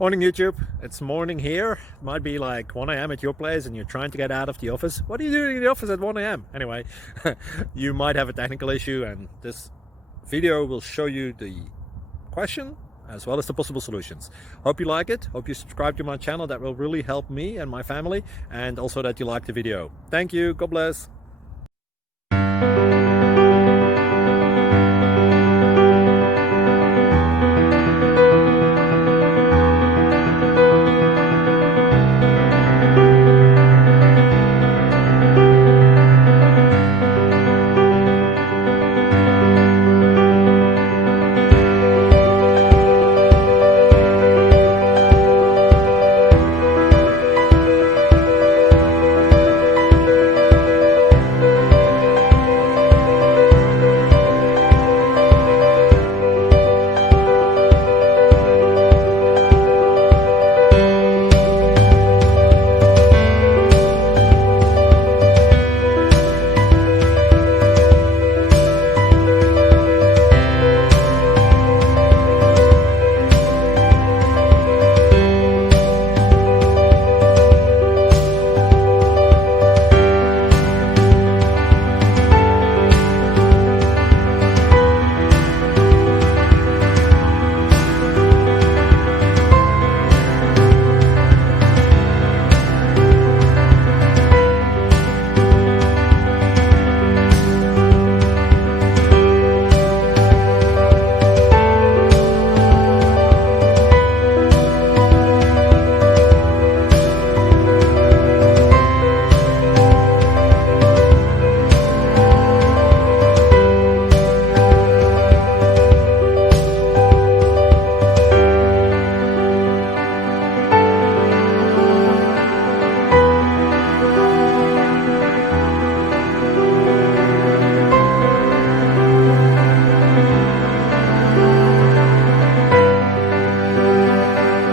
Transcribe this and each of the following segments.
Morning YouTube, it's morning here. It might be like 1 a.m. at your place and you're trying to get out of the office. What are you doing in the office at 1 a.m.? Anyway, you might have a technical issue and this video will show you the question as well as the possible solutions. Hope you like it, hope you subscribe to my channel. That will really help me and my family, and also that you like the video. Thank you, God bless.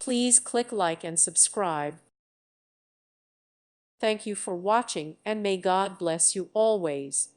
Please click like and subscribe. Thank you for watching, and may God bless you always.